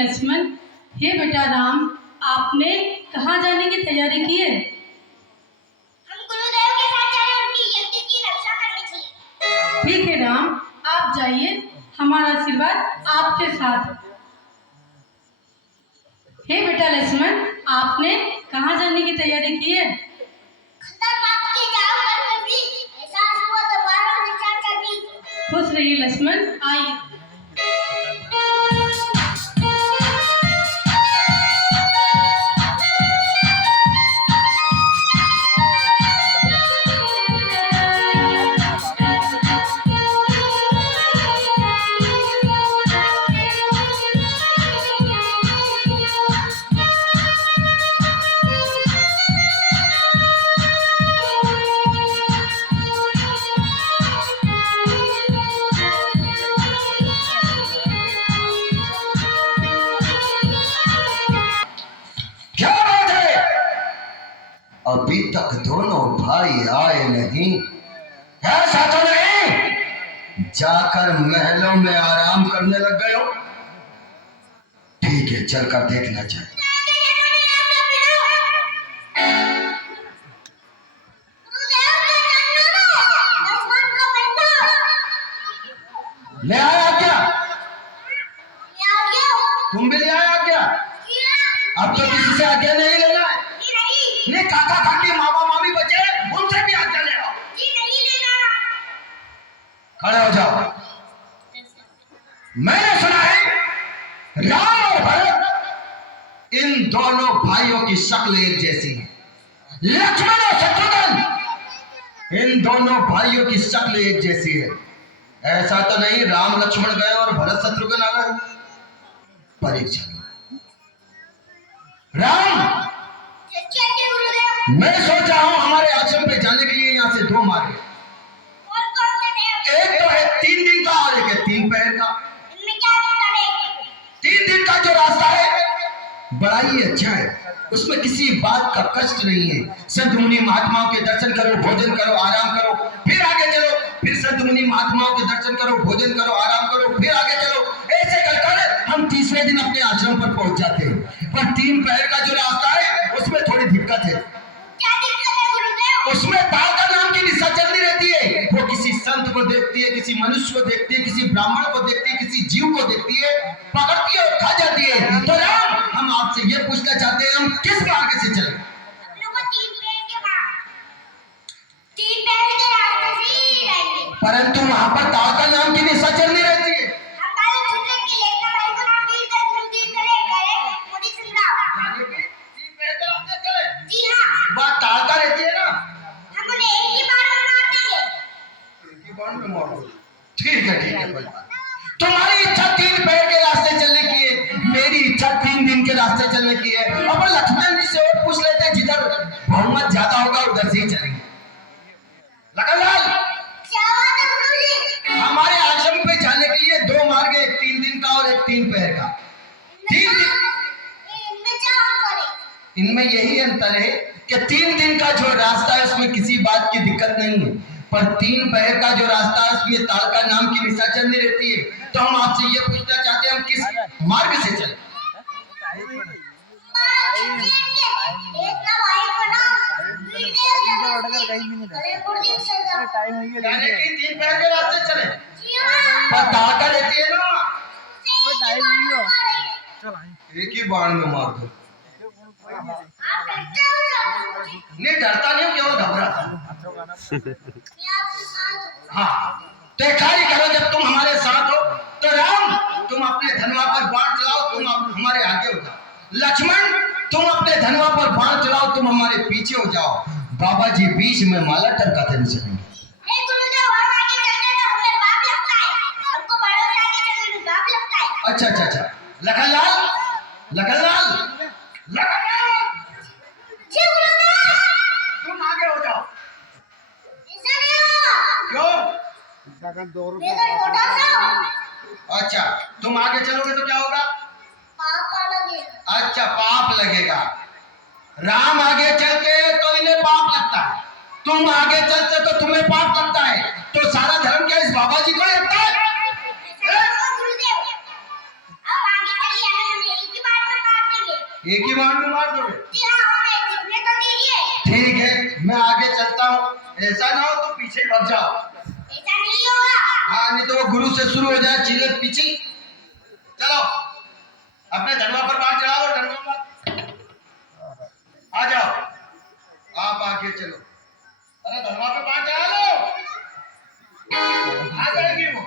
लक्ष्मण। हे बेटा राम, आपने कहाँ जाने की तैयारी की है? हम गुरुदेव के साथ जा रहे हैं, उनकी यज्ञ की रक्षा करने के लिए। ठीक है राम, आप जाइए, हमारा आशीर्वाद आपके साथ। हे बेटा लक्ष्मण, आपने कहाँ जाने की तैयारी की है? खतरनाक के जाओ कर भी एहसास हुआ तो बार-बार विचार कर दी। खुश रहिए लक्ष्मण, आइए। अभी तक दोनों भाई आए नहीं। ऐसा तो नहीं जाकर महलों में आराम करने लग गए हो? ठीक है, चलकर देखना चाहिए। ले आया क्या? तुम भी ले आया क्या? अब तो किसी से आज्ञा नहीं लेना है। नहीं, काका काकी मामा मामी बचे उनसे भी आज्ञा ले आओ। खड़े हो जाओ। मैंने सुना है राम और भरत इन दोनों भाइयों की शक्ल एक जैसी है। लक्ष्मण और शत्रुघ्न इन दोनों भाइयों की शक्ल एक जैसी है। ऐसा तो नहीं राम लक्ष्मण गए और भरत शत्रुघ्न आ गए? परीक्षा राम, मैं सोचा हूं हमारे आश्रम पे जाने के लिए यहाँ से दो मार्ग है। एक तो है 3 दिन का और एक है 3 पहर का। 3 दिन का जो रास्ता है बड़ा ही अच्छा है, उसमें किसी बात का कष्ट नहीं है। संत मुनि महात्माओं के दर्शन करो, भोजन करो, आराम करो, फिर आगे चलो। फिर संत मुनि महात्माओं के दर्शन करो, भोजन करो, आराम करो, फिर आगे चलो। ऐसे कर हम तीसरे दिन अपने आश्रम पर पहुंच जाते हैं। पर 3 पहर का जो रास्ता है उसमें थोड़ी दिक्कत है। क्या दिक्कत है गुरुदेव? उसमें ताड़का नाम की निशा चलती रहती है। वो किसी संत को देखती है, किसी मनुष्य को देखती है, किसी ब्राह्मण को देखती है, किसी जीव को देखती है, पकड़ती है और खा जाती है। तो राम, हम आपसे ये पूछना चाहते हैं, हम किस मार्ग से चलें? परंतु वहां पर ताड़का नाम की निशा चलती रहती है। वह ताड़का रहती है ना, ठीक है ठीक है। तुम्हारी इच्छा 3 पैर के रास्ते चलने की है, मेरी इच्छा 3 दिन के रास्ते चलने की है। अब लक्ष्मण जी से और पूछ लेते हैं, जिधर बहुमत ज्यादा होगा उधर से ही चलेंगे। लखनलाल, हमारे आश्रम पे जाने के लिए 2 मार्ग है, एक 3 दिन का और एक 3 पैर का। 3 दिन इनमें यही अंतर है कि 3 दिन का जो रास्ता है उसमें किसी बात की दिक्कत नहीं है, पर 3 पहर का जो रास्ता है उसमें ताड़का नाम की निशा चलनी रहती है। तो हम आपसे ये पूछना चाहते हैं, हम किस मार्ग से चलें? यानी कि 3 पहर के रास्ते चले, पर ताड़का रहती है ना, एक ही बाण में मार दो। नहीं, डरता नहीं हूँ, केवल घबराता। हाँ, तो एक कार्य करो, जब तुम हमारे साथ हो तो राम, तुम अपने धनुआ पर बाण चलाओ, तुम हमारे आगे हो जाओ। लक्ष्मण, तुम अपने धनुआ पर बाण चलाओ, तुम हमारे पीछे हो जाओ। बाबा जी बीच में माला टरकाते हुए चलेंगे। अच्छा अच्छा अच्छा। लखनलाल, लखनलाल, लखनलाल, तुम आगे हो जाओ। क्यों? अच्छा, तुम आगे चलोगे तो क्या होगा? अच्छा, पाप लगेगा। राम आगे चलते तो इन्हें पाप लगता है, तुम आगे चलते तो तुम्हें पाप लगता है। तो सारा धर्म क्या इस बाबा जी को लगता है? एक ही बार में मार दोगे? जी हाँ, हमें दिखने तो दीजिए। ठीक है, मैं आगे चलता हूँ। ऐसा ना हो तो पीछे भग जाओ। ऐसा नहीं होगा। हाँ, नहीं तो वो गुरु से शुरू हो जाए चीले पीछे। चलो, अपने धनवा पर बाण चढ़ा लो, धनवा पर आ जाओ। आप आगे चलो। अरे धनवा पे बाण चढ़ा लो, आ जाएगी वो।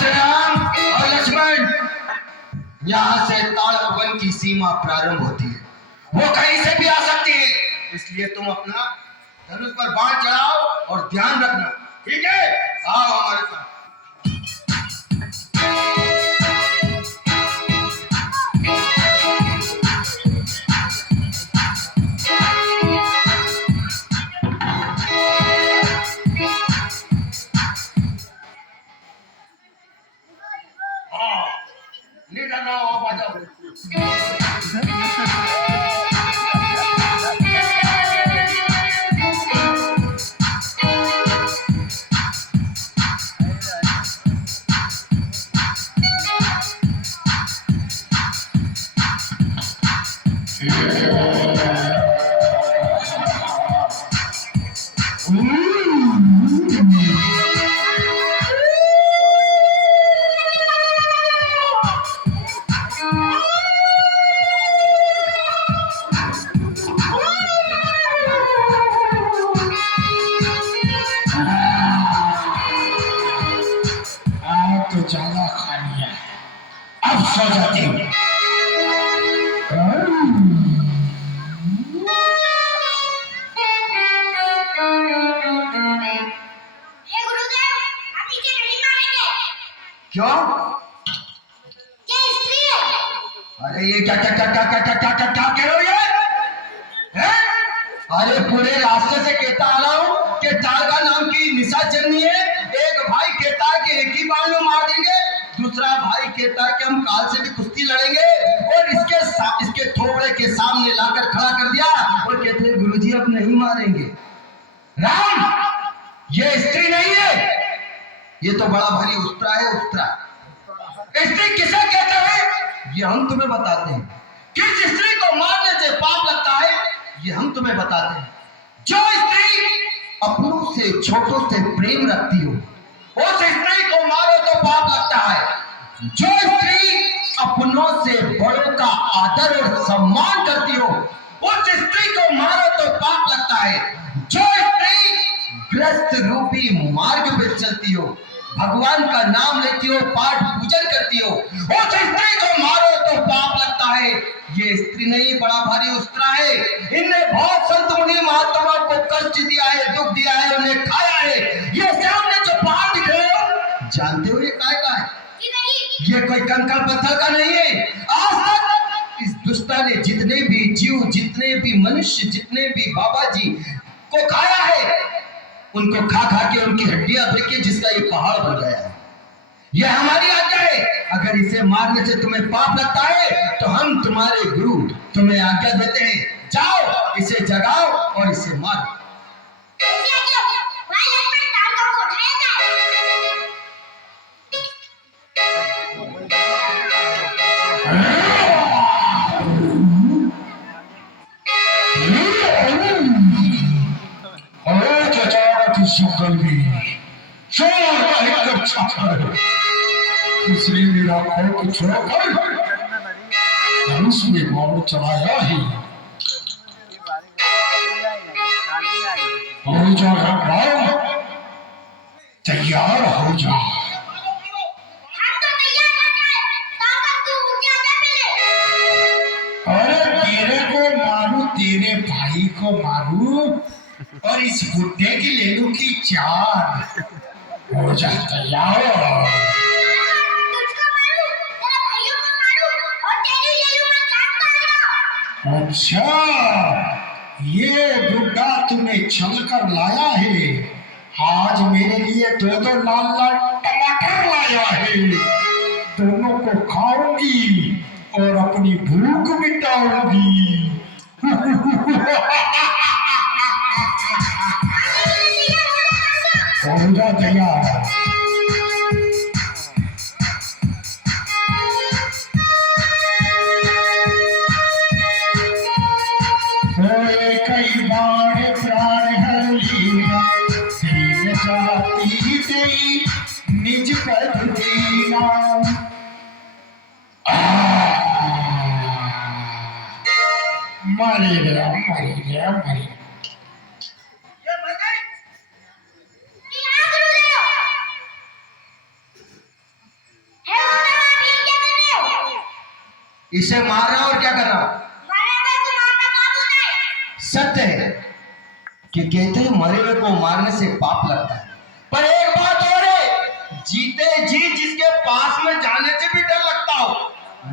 राम और लक्ष्मण, यहाँ से ताड़वन की सीमा प्रारंभ होती है, वो कहीं से भी आ सकती है, इसलिए तुम अपना धनुष पर बाण चढ़ाओ और ध्यान रखना, ठीक है? आओ हमारे साथ। नहीं डरना हो, आ जाओ। तो ज्यादा खा लिया, अब सो जाती हूँ। हे गुरुदेव, आप नीचे नहीं मारेंगे। क्यों? ये स्त्री है। अरे ये क्या क्या क्या क्या क्या क्या क्या क्या क्या कह रहे हो ये? हैं? अरे पूरे रास्ते से कहता आ रहा हूँ कि तारगा नाम की निशाचरनी है। एक भाई कहता है कि एक ही बार में मार देंगे, दूसरा भाई कहता है कि हम काल से भी कुश्ती लड़ेंगे, और इसके थोबड़े के सामने लाकर खड़ा कर दिया और कहते हैं गुरुजी अब नहीं मारेंगे। राम, ये स्त्री नहीं है, ये तो बड़ा भारी उस्त्रा है, उस्त्रा। स्त्री किसे कहते हैं ये हम तुम्हें बताते हैं। किस स्त्री को मारने से पाप लगता है ये हम तुम्हें बताते हैं। जो स्त्री अपनों से छोटों से प्रेम रखती हो, उस स्त्री को मारो तो पाप लगता है। जो स्त्री अपनों से बड़ों का आदर और सम्मान करती हो, उस स्त्री को मारो तो पाप लगता है। जो स्त्री ग्रस्त रूपी मार्ग पे चलती हो, भगवान का नाम लेती हो, पाठ पूजन करती हो, उस स्त्री को मारो तो पाप लगता है। ये स्त्री नहीं, बड़ा भारी उस्त्रा है। इनने बहुत संत मुनि महात्माओं को कष्ट दिया है, दुख दिया है, उन्हें खाया है। ये सामने जो पहाड़ दिख रहे हो, जानते हो ये काय का है? ये कोई कंकड़ पत्थर का नहीं है। आज तक इस दुष्टा ने जितने भी जीव, जितने भी मनुष्य, जितने भी बाबा जी को खाया है, उनको खा खा के उनकी हड्डियां फेंकी, जिसका ये पहाड़ बन गया है। ये हमारी आज्ञा है। अगर इसे मारने से तुम्हें पाप लगता है तो हम तुम्हारे गुरु तुम्हें आज्ञा देते हैं, जाओ इसे जगाओ और इसे मारो। इसलिए मेरा खोट छोड़कर धनुष में बाण चलाया ही। हो जा राम, तैयार हो जा। अरे तेरे को मारू, तेरे भाई को मारू, और इस बुड्ढे की ले लू की चार। हो जा तैयार। अच्छा, ये बुड्ढा तुम्हें छल कर लाया है। आज मेरे लिए दो दो लाल लाल टमाटर लाया है। दोनों को खाऊंगी और अपनी भूख मिटाऊंगी। तैयार। होए कई बार प्राण हर लीला, दीन जाति देई निज पद दीना। मरी गया, मरी गया, मरी गया। कि हाँ गुरुदेव। हे गुरुदेव, आप ये क्या कर रहे हो? इसे मार रहा और क्या कर रहा? मरे हुए को मारना पाप होता है। सत्य है कि कहते हैं मरे हुए को मारने से पाप लगता है, पर एक बात और है, जीते जी जिसके पास में जाने से भी डर लगता हो,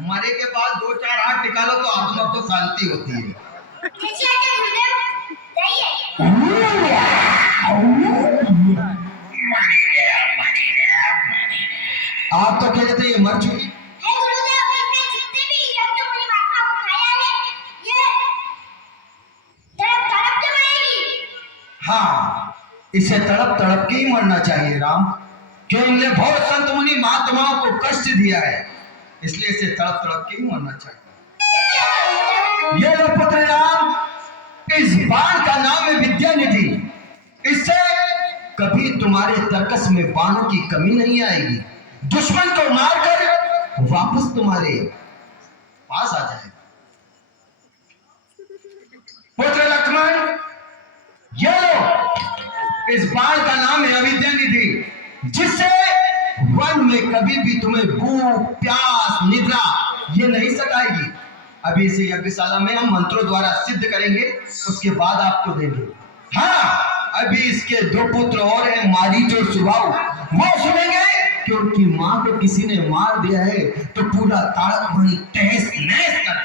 मरे के बाद 2-4 हाथ टिका लो तो आत्मा को शांति होती है। कैसे आते गुरुदेव? जाइए। आप तो कह रहे थे ये मर चुकी। हे गुरुदेव, इसने जितने भी संतमुनि महात्मा को खाया है, ये तड़प तड़प के मरेगी। हाँ, इसे तड़प तड़प के ही मरना चाहिए राम, क्यों इनने बहुत संत मुनि महात्माओं को कष्ट दिया है, इसलिए इसे तड़प तड़प के ही मरना चाहिए। ये लो पुत्र राम, इस बाण का नाम है विद्या निधि, इससे कभी तुम्हारे तर्कस में बाणों की कमी नहीं आएगी, दुश्मन को मारकर वापस तुम्हारे पास आ जाएगा। पुत्र लक्ष्मण, ये लो, इस बाण का नाम है अविद्या निधि, जिससे वन में कभी भी तुम्हें भूख प्यास निद्रा ये नहीं सताएगी। अभी इसे यज्ञशाला में हम मंत्रों द्वारा सिद्ध करेंगे, उसके बाद आपको देंगे। हाँ, अभी इसके 2 पुत्र और हैं, मारीच और सुबाहु, वो सुनेंगे कि उनकी मां को किसी ने मार दिया है तो पूरा ताड़क वहीं तहस नहस कर